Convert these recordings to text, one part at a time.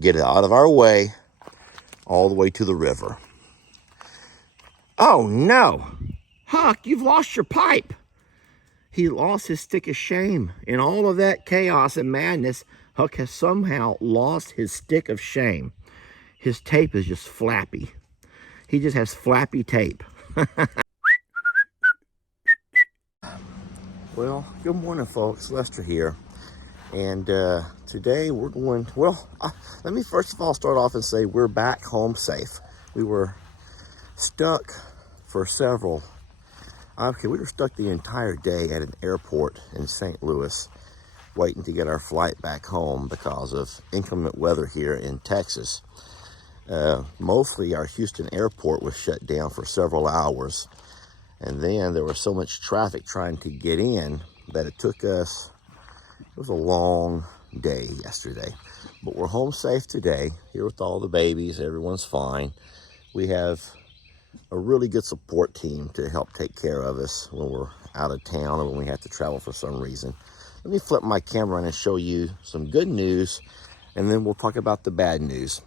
Get it out of our way, all the way to the river. Oh no, Huck, you've lost your pipe. He lost his stick of shame. In all of that chaos and madness, Huck has somehow lost his stick of shame. His tape is just flappy. He just has flappy tape. Well, good morning, folks. Lester here. And today we're going, let me first of all start off and say we're back home safe. We were stuck for we were stuck the entire day at an airport in St. Louis waiting to get our flight back home because of inclement weather here in Texas. Mostly our Houston airport was shut down for several hours. And then there was so much traffic trying to get in that it was a long day yesterday. But we're home safe today, here with all the babies. Everyone's fine. We have a really good support team to help take care of us when we're out of town or when we have to travel for some reason. Let me flip my camera and show you some good news, and then we'll talk about the bad news.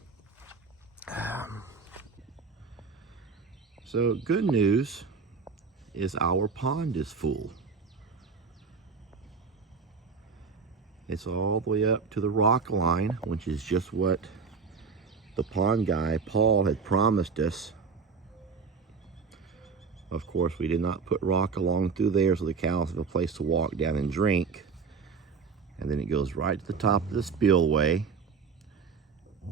So good news is our pond is full. It's all the way up to the rock line, which is just what the pond guy, Paul, had promised us. Of course, we did not put rock along through there so the cows have a place to walk down and drink. And then it goes right to the top of the spillway.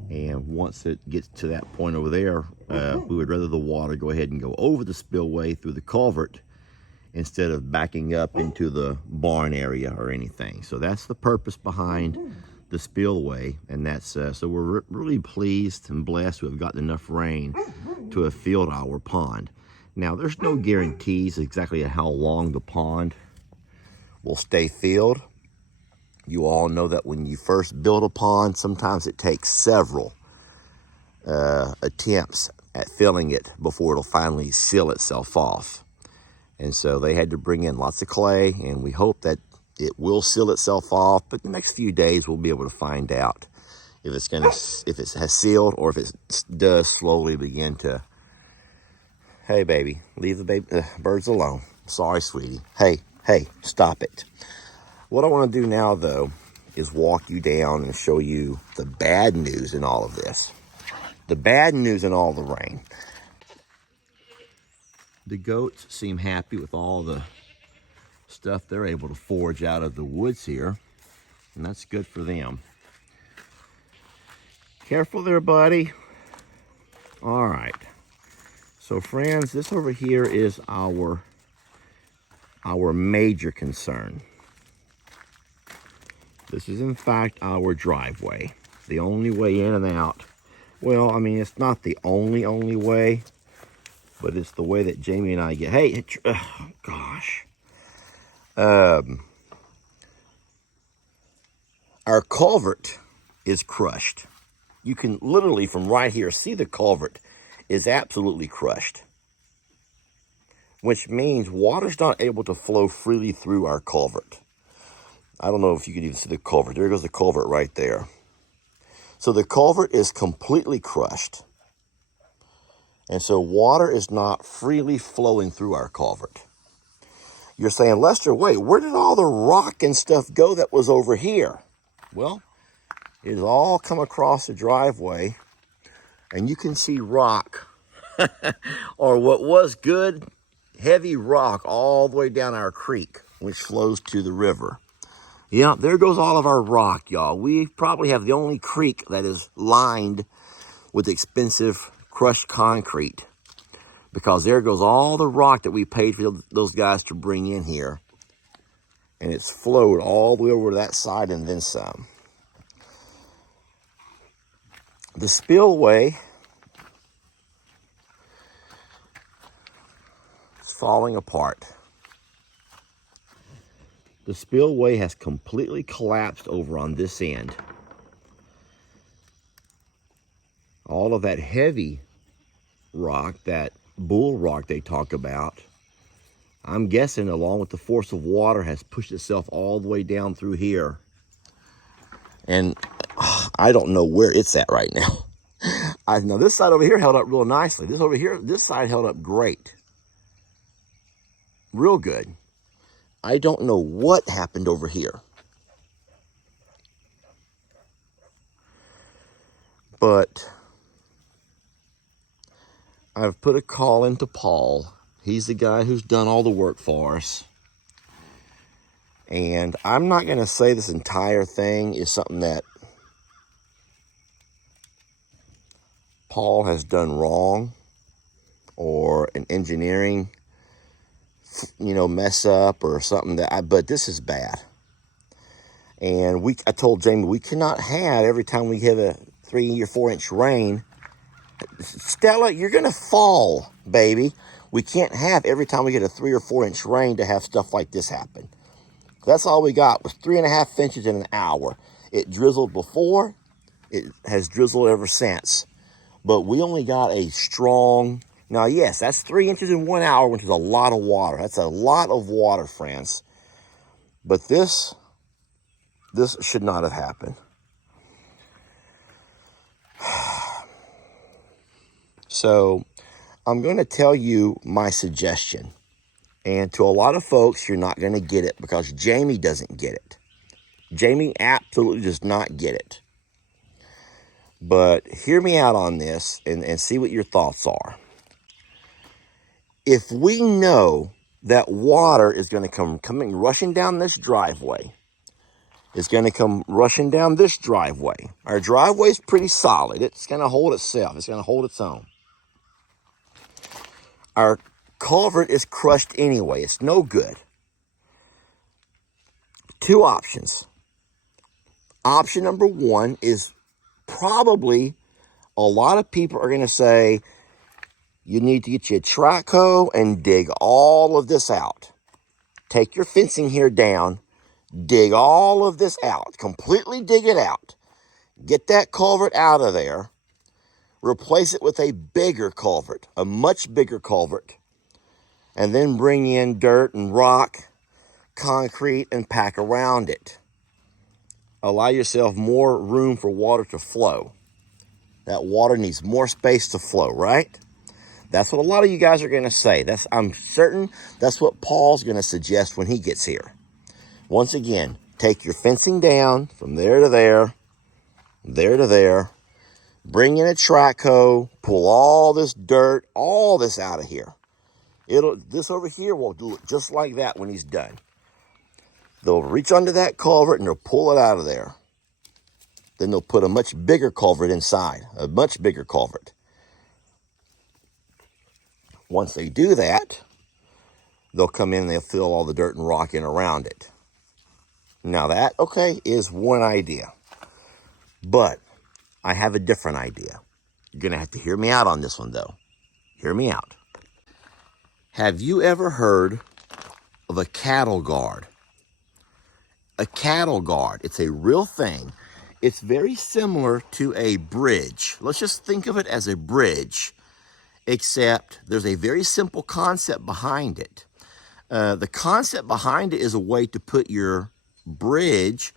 And once it gets to that point over there, we would rather the water go ahead and go over the spillway through the culvert instead of backing up into the barn area or anything. So that's the purpose behind the spillway, and that's so we're really pleased and blessed to have gotten enough rain to have filled our pond. Now, there's no guarantees exactly how long the pond will stay filled. You all know that when you first build a pond, sometimes it takes several attempts at filling it before it'll finally seal itself off. And so they had to bring in lots of clay, and we hope that it will seal itself off. But the next few days, we'll be able to find out if it has sealed or if it does slowly begin to. Hey, baby, leave the birds alone. Sorry, sweetie. Hey, stop it. What I want to do now, though, is walk you down and show you the bad news in all of this. The bad news in all the rain. The goats seem happy with all the stuff they're able to forage out of the woods here, and that's good for them. Careful there, buddy. All right. So, friends, this over here is our major concern. This is, in fact, our driveway. The only way in and out. Well, I mean, it's not the only way, but it's the way that Jamie and I get. Hey, gosh. Our culvert is crushed. You can literally, from right here, see the culvert is absolutely crushed, which means water's not able to flow freely through our culvert. I don't know if you can even see the culvert. There goes the culvert right there. So the culvert is completely crushed. And so water is not freely flowing through our culvert. You're saying, Lester, wait, where did all the rock and stuff go that was over here? Well, it has all come across the driveway, and you can see rock, or what was good, heavy rock all the way down our creek, which flows to the river. Yeah, there goes all of our rock, y'all. We probably have the only creek that is lined with expensive crushed concrete, because there goes all the rock that we paid for those guys to bring in here. And it's flowed all the way over to that side and then some. The spillway is falling apart. The spillway has completely collapsed over on this end. All of that heavy rock, that bull rock they talk about, I'm guessing along with the force of water has pushed itself all the way down through here. And I don't know where it's at right now. Now this side over here held up real nicely. This side held up great. Real good. I don't know what happened over here. But I've put a call into Paul. He's the guy who's done all the work for us. And I'm not going to say this entire thing is something that Paul has done wrong or an engineering, mess up or something but this is bad. And I told Jamie, we cannot have every time we have a 3 or 4 inch rain. Stella, you're going to fall, baby. We can't have every time we get a 3 or 4 inch rain to have stuff like this happen. That's all we got was 3.5 inches in an hour. It drizzled before. It has drizzled ever since. But we only got a strong, now yes, that's 3 inches in 1 hour, which is a lot of water. That's a lot of water, friends. But this should not have happened. So I'm going to tell you my suggestion. And to a lot of folks, you're not going to get it because Jamie doesn't get it. Jamie absolutely does not get it. But hear me out on this and see what your thoughts are. If we know that water is going to coming rushing down this driveway, it's going to come rushing down this driveway. Our driveway is pretty solid. It's going to hold itself. It's going to hold its own. Our culvert is crushed anyway. It's no good. 2 options. Option number 1 is probably a lot of people are going to say, you need to get you a track hoe and dig all of this out. Take your fencing here down, dig all of this out, completely dig it out. Get that culvert out of there, replace it with a bigger culvert, a much bigger culvert, and then bring in dirt and rock, concrete, and pack around it. Allow yourself more room for water to flow. That water needs more space to flow, right? That's what a lot of you guys are going to say. I'm certain that's what Paul's going to suggest when he gets here. Once again, take your fencing down from there to there, there to there. Bring in a track hoe, pull all this dirt, all this out of here. This over here will do it just like that when he's done. They'll reach under that culvert and they'll pull it out of there. Then they'll put a much bigger culvert inside, a much bigger culvert. Once they do that, they'll come in and they'll fill all the dirt and rock in around it. Now that, okay, is one idea. But I have a different idea. You're going to have to hear me out on this one, though. Hear me out. Have you ever heard of a cattle guard? A cattle guard. It's a real thing. It's very similar to a bridge. Let's just think of it as a bridge, except there's a very simple concept behind it. The concept behind it is a way to put your bridge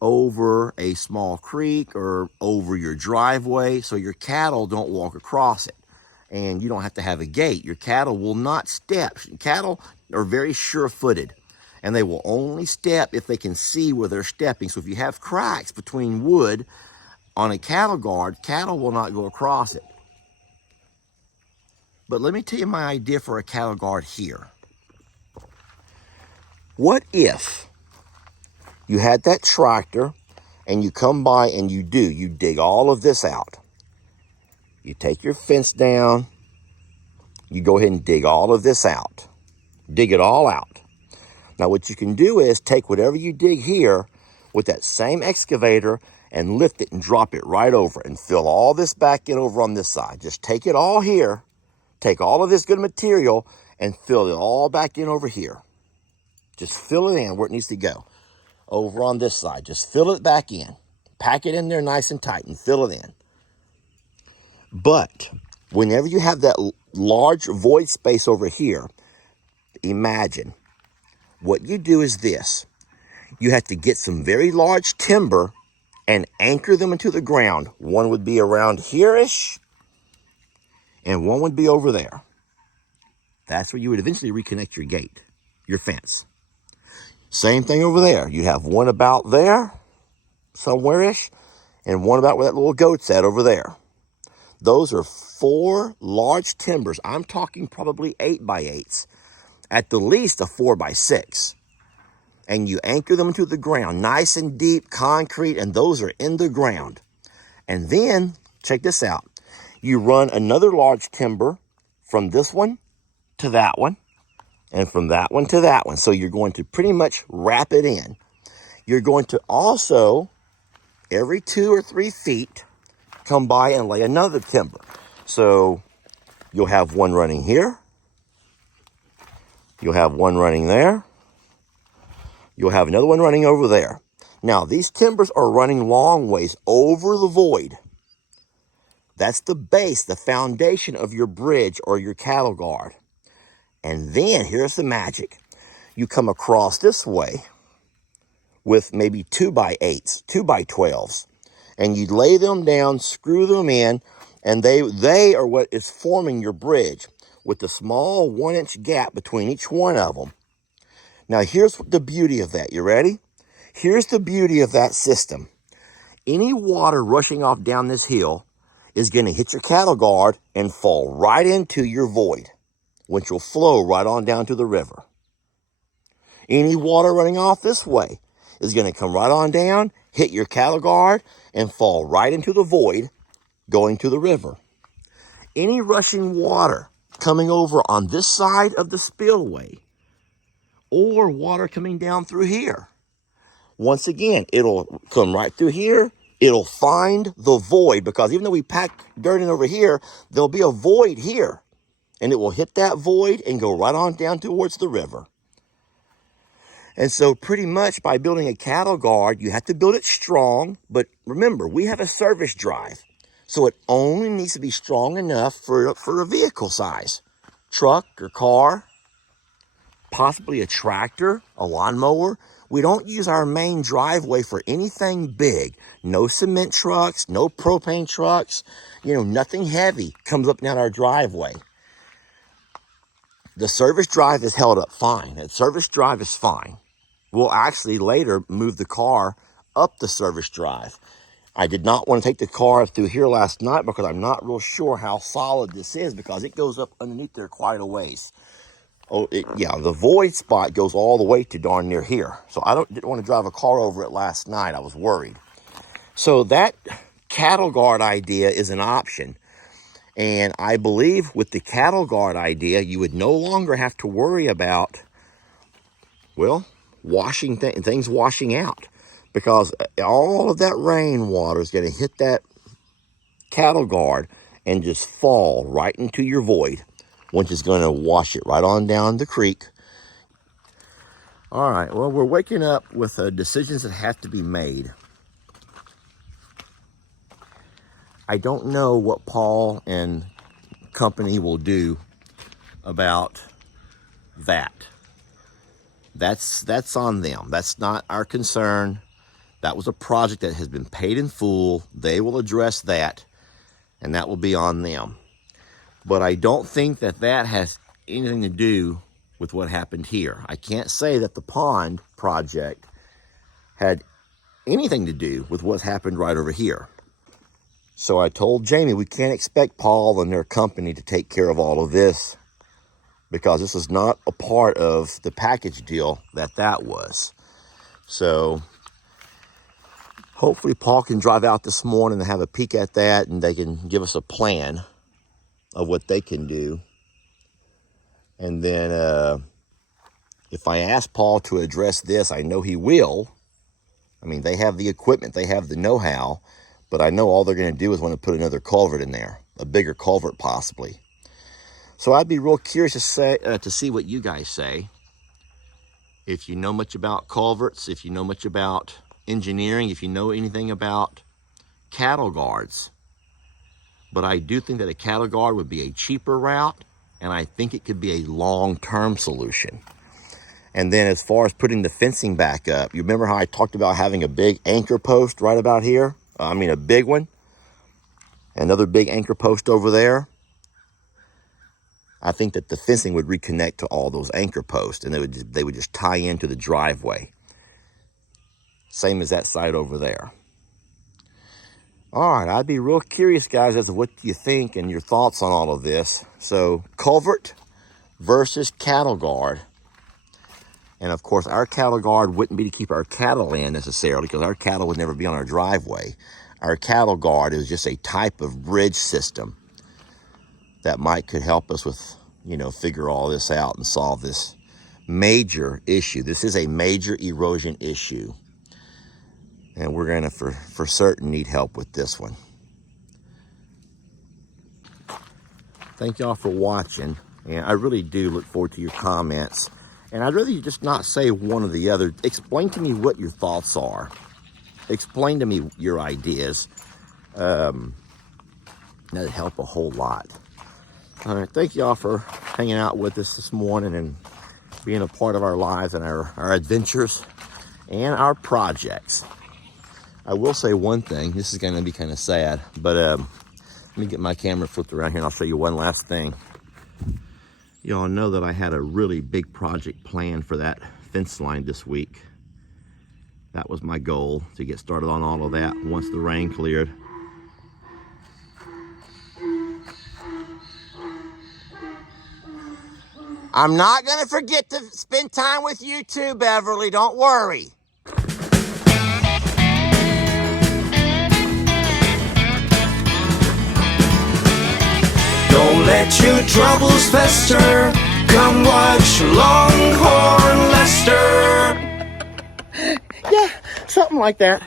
over a small creek or over your driveway so your cattle don't walk across it. And you don't have to have a gate. Your cattle will not step. Cattle are very sure-footed, and they will only step if they can see where they're stepping. So if you have cracks between wood on a cattle guard, cattle will not go across it. But let me tell you my idea for a cattle guard here. What if you had that tractor and you come by and you dig all of this out? You take your fence down, you go ahead and dig all of this out. Dig it all out. Now what you can do is take whatever you dig here with that same excavator and lift it and drop it right over and fill all this back in over on this side. Just take it all here, take all of this good material and fill it all back in over here. Just fill it in where it needs to go. Over on this side, just fill it back in. Pack it in there nice and tight and fill it in. But whenever you have that large void space over here, imagine what you do is this. You have to get some very large timber and anchor them into the ground. One would be around here-ish, and one would be over there. That's where you would eventually reconnect your gate, your fence. Same thing over there. You have one about there, somewhere-ish, and one about where that little goat's at over there. Those are 4 large timbers. I'm talking probably 8x8s, at the least a 4x6. And you anchor them into the ground, nice and deep, concrete, and those are in the ground. And then, check this out. You run another large timber from this one to that one, and from that one to that one. So you're going to pretty much wrap it in. You're going to also, every 2 or 3 feet, come by and lay another timber. So you'll have one running here. You'll have one running there. You'll have another one running over there. Now, these timbers are running long ways over the void. That's the base, the foundation of your bridge or your cattle guard. And then, here's the magic. You come across this way with maybe 2x8s, 2x12s. And you lay them down, screw them in, and they are what is forming your bridge with the small 1-inch gap between each one of them. Now, here's the beauty of that. You ready? Here's the beauty of that system. Any water rushing off down this hill is going to hit your cattle guard and fall right into your void, which will flow right on down to the river. Any water running off this way is going to come right on down, hit your cattle guard, and fall right into the void going to the river. Any rushing water coming over on this side of the spillway or water coming down through here, once again, it'll come right through here. It'll find the void, because even though we pack dirt in over here, there'll be a void here. And it will hit that void and go right on down towards the river. And so pretty much by building a cattle guard, you have to build it strong. But remember, we have a service drive. So it only needs to be strong enough for a vehicle size. Truck or car, possibly a tractor, a lawnmower. We don't use our main driveway for anything big. No cement trucks, no propane trucks. Nothing heavy comes up and down our driveway. The service drive is held up fine. That service drive is fine. We'll actually later move the car up the service drive. I did not want to take the car through here last night because I'm not real sure how solid this is, because it goes up underneath there quite a ways. The void spot goes all the way to darn near here. So I didn't want to drive a car over it last night. I was worried. So that cattle guard idea is an option. And I believe with the cattle guard idea, you would no longer have to worry about, things washing out. Because all of that rainwater is going to hit that cattle guard and just fall right into your void, which is going to wash it right on down the creek. All right, well, we're waking up with decisions that have to be made. I don't know what Paul and company will do about that. That's on them. That's not our concern. That was a project that has been paid in full. They will address that, and that will be on them. But I don't think that has anything to do with what happened here. I can't say that the pond project had anything to do with what happened right over here. So I told Jamie we can't expect Paul and their company to take care of all of this, because this is not a part of the package deal that was. So hopefully Paul can drive out this morning and have a peek at that, and they can give us a plan of what they can do. And then if I ask Paul to address this, I know he will. I mean, they have the equipment, they have the know-how, but I know all they're going to do is want to put another culvert in there, a bigger culvert possibly. So I'd be real curious to see what you guys say. If you know much about culverts, if you know much about engineering, if you know anything about cattle guards. But I do think that a cattle guard would be a cheaper route, and I think it could be a long-term solution. And then as far as putting the fencing back up, you remember how I talked about having a big anchor post right about here? I mean, a big one. Another big anchor post over there. I think that the fencing would reconnect to all those anchor posts, and they would just tie into the driveway. Same as that side over there. All right, I'd be real curious, guys, as to what you think and your thoughts on all of this. So, culvert versus cattle guard. And of course, our cattle guard wouldn't be to keep our cattle in necessarily, because our cattle would never be on our driveway. Our cattle guard is just a type of bridge system that could help us with, figure all this out and solve this major issue. This is a major erosion issue. And we're going to, for certain, need help with this one. Thank y'all for watching. And I really do look forward to your comments. And I'd rather you just not say one or the other. Explain to me what your thoughts are. Explain to me your ideas. That'd help a whole lot. All right, thank y'all for hanging out with us this morning and being a part of our lives and our adventures and our projects. I will say one thing. This is going to be kind of sad, but let me get my camera flipped around here and I'll show you one last thing. Y'all know that I had a really big project planned for that fence line this week. That was my goal, to get started on all of that once the rain cleared. I'm not going to forget to spend time with you too, Beverly. Don't worry. Don't let your troubles fester. Come watch Longhorn Lester. Yeah, something like that.